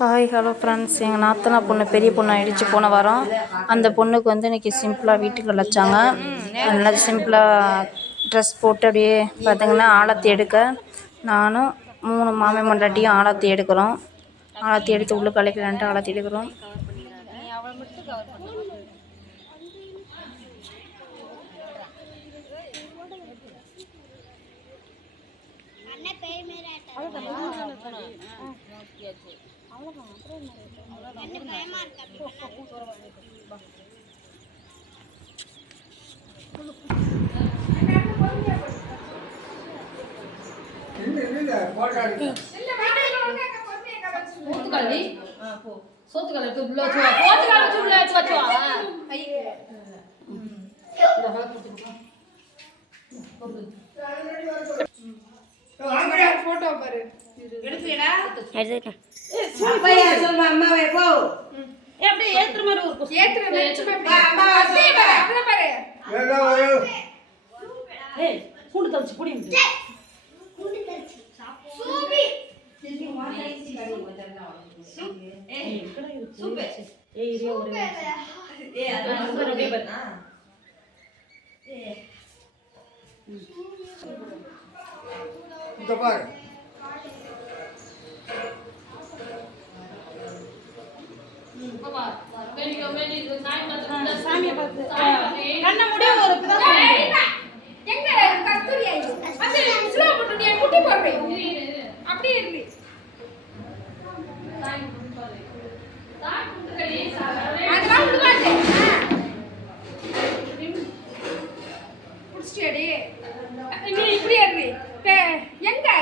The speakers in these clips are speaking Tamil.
ஹாய் ஹலோ ஃப்ரெண்ட்ஸ் எங்கள் நாத்தனா பொண்ணு பெரிய பொண்ணு ஆயிடுச்சு போன வாரம் அந்த பொண்ணுக்கு வந்து இன்றைக்கி சிம்பிளாக வீட்டுக்கு வச்சாங்க நல்லா சிம்பிளாக ட்ரெஸ் போட்டு அப்படியே பார்த்தீங்கன்னா ஆலத்தி எடுக்க நானும் மூணு மாமன் மண்டாட்டியும் ஆலத்தி எடுக்கிறோம். ஆலத்தி எடுத்து உள்ளே கலைக்கலான்ட்டு ஆலத்தி எடுக்கிறோம். சோத்துக்காலி சோத்துக்கால எடுத்து உள்ள வச்சு வா சோத்துக்கால வச்சு உள்ள வச்சு வச்சு வா இந்த வளர்த்து கொடுத்துருக்கோம். போடு. ஏய், அப்படியே ஏத்துற மாதிரி ஒரு குச்சி. ஏய், பூண்டு தவிச்சு புடி இங்க. ஏய், எங்கடா இருக்கு? ஏய், இரியா, ஒரே நிமிஷம். அங்க அப்படியே பாரு. இந்த பாரு. சாமியை பார்த்து. கண்ணை மூடி ஒரு இப்பதான். எங்க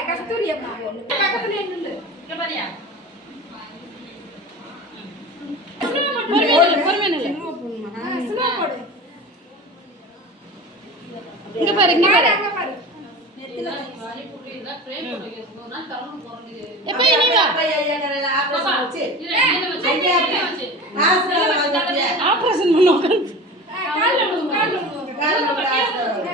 கஸ்தூரி அம்மா பக்கத்துல நில்லு இங்க பாரியா? பொறுமையா நில்லு, பொறுமையா நில்லு. ஸ்லோ போடு இங்க பாரு இங்க பாரு. அங்க பாரு. எப்ப நீ வா? ஆபரேஷன் பண்ண உட்காந்து. கால்ல விழு, கால்ல விழு.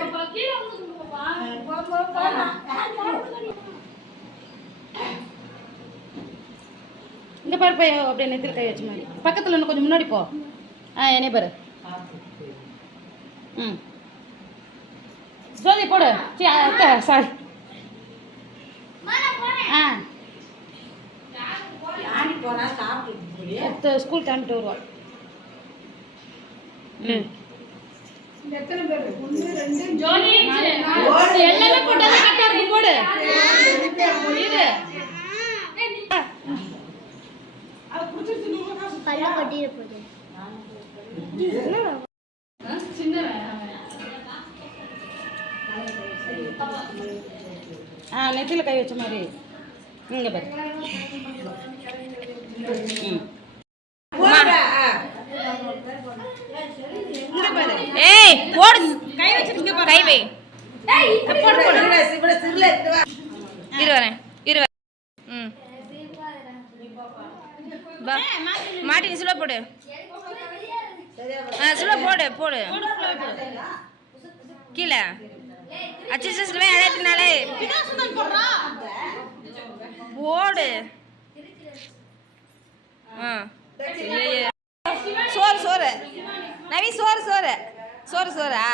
இங்க பாரு போய் அப்படியே நெத்தில கை வச்ச மாதிரி. பக்கத்துல இன்னும் கொஞ்சம் முன்னாடி போ. ஆ என்னைய பாரு. ம். ஜோதி போடு. சாரி ஆ. ஸ்கூல் கிளம்பிட்டு வருவா. ம். எல்லாமே கரெக்டா இருக்கு போடு. இரு. பல்ல கொட்டிட போகுது ஆ நெத்தியில் கை வச்ச மாதிரி. இங்க பாரு. ம். இங்க பாரு. ஏய் போடு. கை வச்சு இங்க பாரு. கை வை. போடு போடு. இரு வரேன் இரு வரேன். ம். வா மாட்டின் சுலா போடு. ஆ சுலா போடு போடு. கீழே. அச்சு சிலுவை அழைத்தினாலே போடு. ஆ. சோறு சோறு. நவி சோறு சோறு. சோறு சோறா?